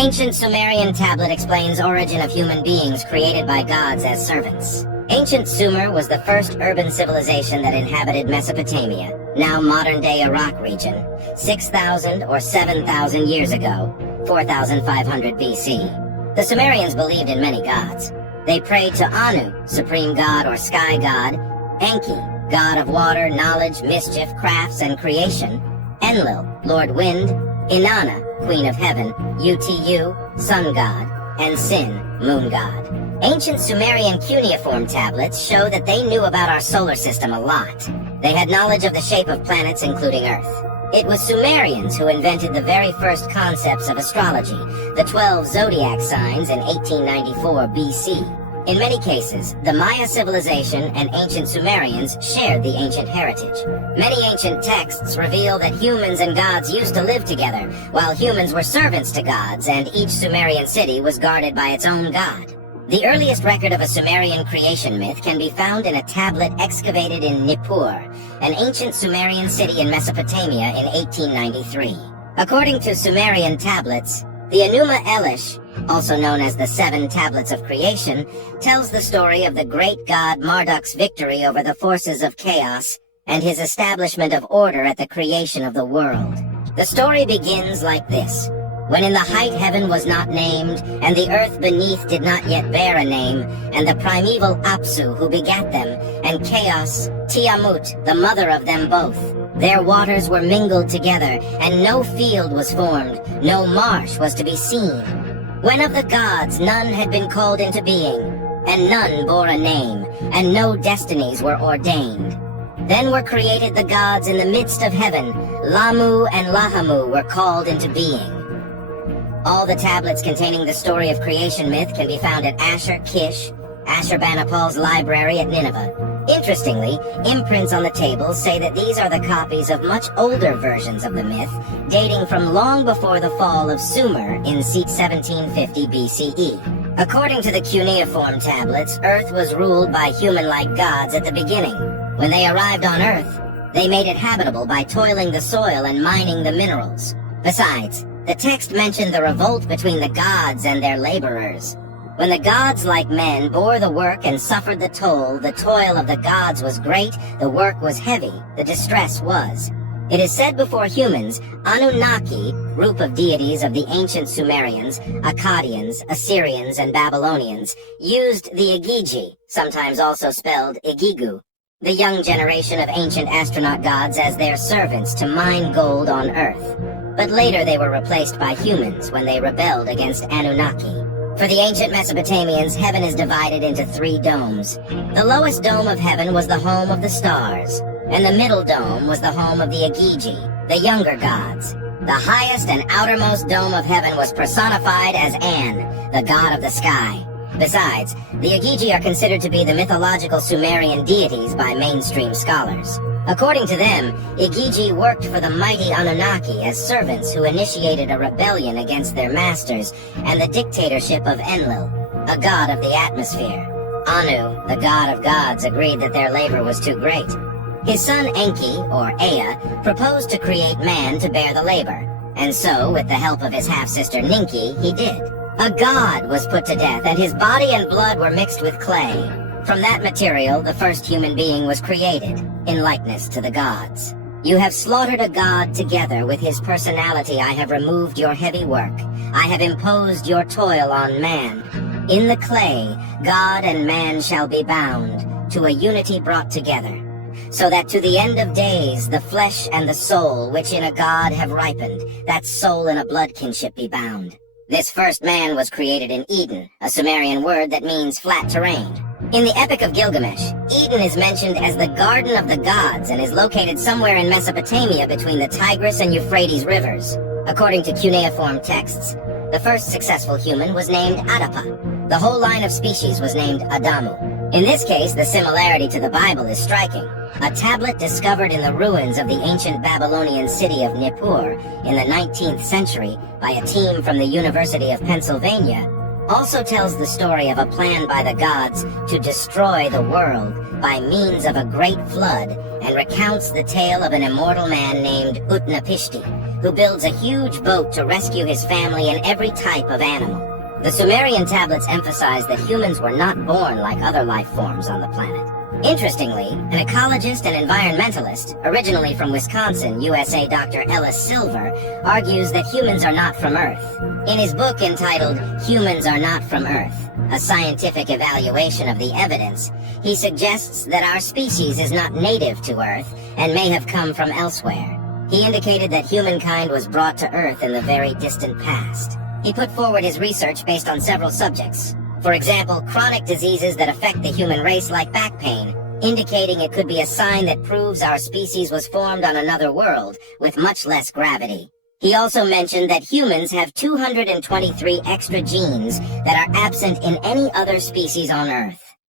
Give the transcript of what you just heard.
Ancient Sumerian tablet explains origin of human beings created by gods as servants. Ancient Sumer was the first urban civilization that inhabited Mesopotamia, now modern-day Iraq region, 6,000 or 7,000 years ago, 4,500 BC. The Sumerians believed in many gods. They prayed to Anu, supreme god or sky god, Enki, god of water, knowledge, mischief, crafts, and creation, Enlil, lord wind, Inanna, queen of heaven, Utu, sun god, and Sin, moon god. Ancient Sumerian cuneiform tablets show that they knew about our solar system a lot. They had knowledge of the shape of planets, including Earth. It was Sumerians who invented the very first concepts of astrology, the 12 zodiac signs in 1894 BC. In many cases, the Maya civilization and ancient Sumerians shared the ancient heritage. Many ancient texts reveal that humans and gods used to live together, while humans were servants to gods, and each Sumerian city was guarded by its own god. The earliest record of a Sumerian creation myth can be found in a tablet excavated in Nippur, an ancient Sumerian city in Mesopotamia in 1893. According to Sumerian tablets, the Enuma Elish, also known as the Seven Tablets of Creation, tells the story of the great god Marduk's victory over the forces of chaos and his establishment of order at the creation of the world. The story begins like this. When in the height heaven was not named, and the earth beneath did not yet bear a name, and the primeval Apsu who begat them, and Chaos, Tiamut, the mother of them both, their waters were mingled together, and no field was formed, no marsh was to be seen. When of the gods none had been called into being, and none bore a name, and no destinies were ordained. Then were created the gods in the midst of heaven, Lamu and Lahamu were called into being. All the tablets containing the story of creation myth can be found at Ashur-Kish, Ashurbanipal's library at Nineveh. Interestingly, imprints on the tables say that these are the copies of much older versions of the myth, dating from long before the fall of Sumer in 1750 BCE. According to the cuneiform tablets, Earth was ruled by human-like gods at the beginning. When they arrived on Earth, they made it habitable by toiling the soil and mining the minerals. Besides, the text mentioned the revolt between the gods and their laborers. When the gods, like men, bore the work and suffered the toil of the gods was great, the work was heavy, the distress was. It is said before humans, Anunnaki, group of deities of the ancient Sumerians, Akkadians, Assyrians, and Babylonians, used the Igigi, sometimes also spelled Igigu, the young generation of ancient astronaut gods, as their servants to mine gold on Earth. But later they were replaced by humans when they rebelled against Anunnaki. For the ancient Mesopotamians, heaven is divided into 3 domes. The lowest dome of heaven was the home of the stars, and the middle dome was the home of the Igigi, the younger gods. The highest and outermost dome of heaven was personified as An, the god of the sky. Besides, the Igigi are considered to be the mythological Sumerian deities by mainstream scholars. According to them, Igigi worked for the mighty Anunnaki as servants who initiated a rebellion against their masters and the dictatorship of Enlil, a god of the atmosphere. Anu, the god of gods, agreed that their labor was too great. His son Enki, or Ea, proposed to create man to bear the labor, and so, with the help of his half-sister Ninki, he did. A god was put to death, and his body and blood were mixed with clay. From that material, the first human being was created, in likeness to the gods. You have slaughtered a god together with his personality. I have removed your heavy work. I have imposed your toil on man. In the clay, God and man shall be bound, to a unity brought together, so that to the end of days the flesh and the soul which in a god have ripened, that soul in a blood kinship be bound. This first man was created in Eden, a Sumerian word that means flat terrain. In the Epic of Gilgamesh, Eden is mentioned as the Garden of the Gods and is located somewhere in Mesopotamia between the Tigris and Euphrates rivers. According to cuneiform texts, the first successful human was named Adapa. The whole line of species was named Adamu. In this case, the similarity to the Bible is striking. A tablet discovered in the ruins of the ancient Babylonian city of Nippur in the 19th century by a team from the University of Pennsylvania also tells the story of a plan by the gods to destroy the world by means of a great flood and recounts the tale of an immortal man named Utnapishti, who builds a huge boat to rescue his family and every type of animal. The Sumerian tablets emphasize that humans were not born like other life forms on the planet. Interestingly, an ecologist and environmentalist, originally from Wisconsin, USA, Dr. Ellis Silver, argues that humans are not from Earth. In his book entitled Humans Are Not From Earth, a scientific evaluation of the evidence, he suggests that our species is not native to Earth and may have come from elsewhere. He indicated that humankind was brought to Earth in the very distant past. He put forward his research based on several subjects. For example, chronic diseases that affect the human race like back pain, indicating it could be a sign that proves our species was formed on another world with much less gravity. He also mentioned that humans have 223 extra genes that are absent in any other species on Earth.